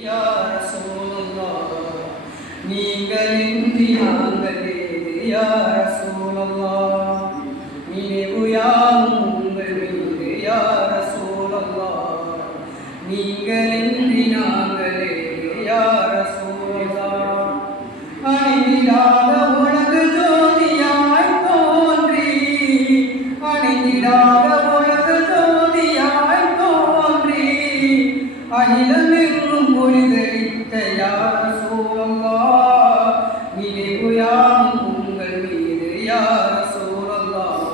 யா ரசூலல்லாஹ் நீங்கள் இன்றி நாங்கள் ஏது யா ரசூலல்லாஹ் நினைவு யாவும் உங்கள் மீது யா ரசூலல்லாஹ் நீங்கள் இன்றி நாங்கள் ஏது யா ரசூலல்லாஹ் அணிந்திடாத உலகு ஜோதியாய் தோன்றி அணிந்திடாத உலகு ஜோதியாய் தோன்றி அகிலமெங்கும் பொழிதளித்த யா ரசூலல்லாஹ் நினைவு யாவும் உங்கள் மீது யா ரசூலல்லாஹ்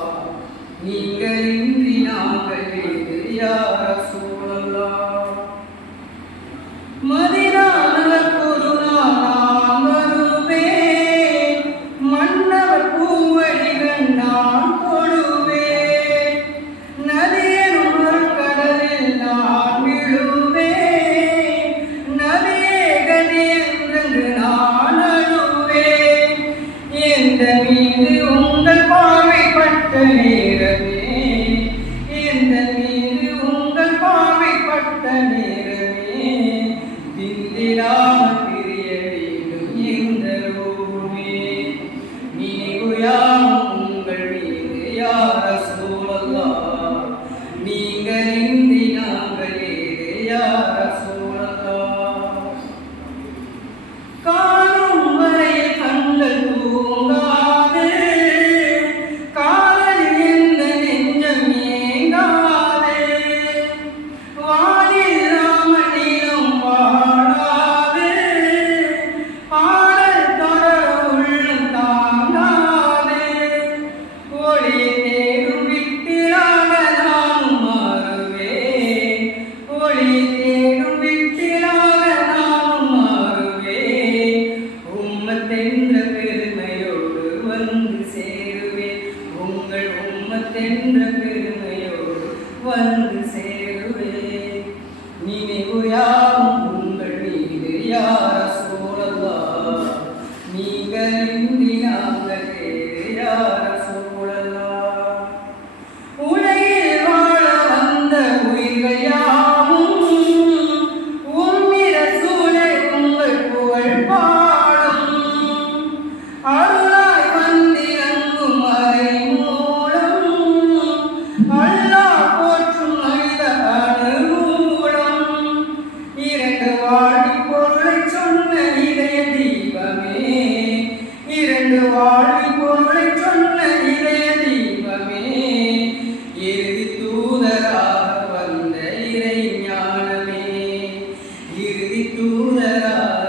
நீங்கள் இன்றி நாங்கள் ஏது யா ரசூலல்லாஹ் மதீனா நகருக்கு நான் வருவேன் மன்னவர் பூவடிகள் நான் தொழுவேன் நதியெனும் ஒரு கடலில் நான் விழுவேன் நதியே கதி என்று நான் அழுவேன் எந்த மீது உங்கள் பார்வைப்பட்ட நேரமே எந்த மீது உங்கள் பார்வைப்பட்ட நேரமே திந்திராமல் பிரிய வேண்டும் எந்த ரூபமே நினைவு யாவும் உங்கள் மீது யா ரசூலல்லாஹ் நீங்கள் இன்றி நாங்கள் ஏது யா ரசூலல்லாஹ் காணும் வரையில் கண்கள் தூங்காது காதலில் எந்த நெஞ்சம் ஏங்காது வானில் ராமனிடம் வாழாது பாடல் தொடர உள்ளம் தாங்காது ஒளியை தேடும் விட்டிலாக நானும் மாறுவேன் ஒளியை தேடும் விட்டிலாக நானும் மாறுவேன் உம்மத்தென்ற பெருமையோடு வந்து சேருவேன் உங்கள் உம்மத்தென்ற பெருமையோடு வந்து சேருவேன் நினைவு யாவும் உங்கள் மீது யா ரசூலல்லாஹ் நீங்கள் இன்றி நாங்கள் ஏது யா ரசூலல்லாஹ் உலகில் வாழ வந்த உயிர்கள் யாவும் உம்மி ரசூலே உங்கள் புகழ் பாடும் அருளாய் வந்திறங்கும் மறை மூலம் அல்லாஹ் போற்றும் மனித அனுகூலம் இரண்டு வாழி பொருளை சொன்ன இதய தீபமே இரண்டு வாழி பொருளை சொன்ன இதய தீபமே இறுதி தூதராக வந்த இறை ஞானமே இறுதி தூதராக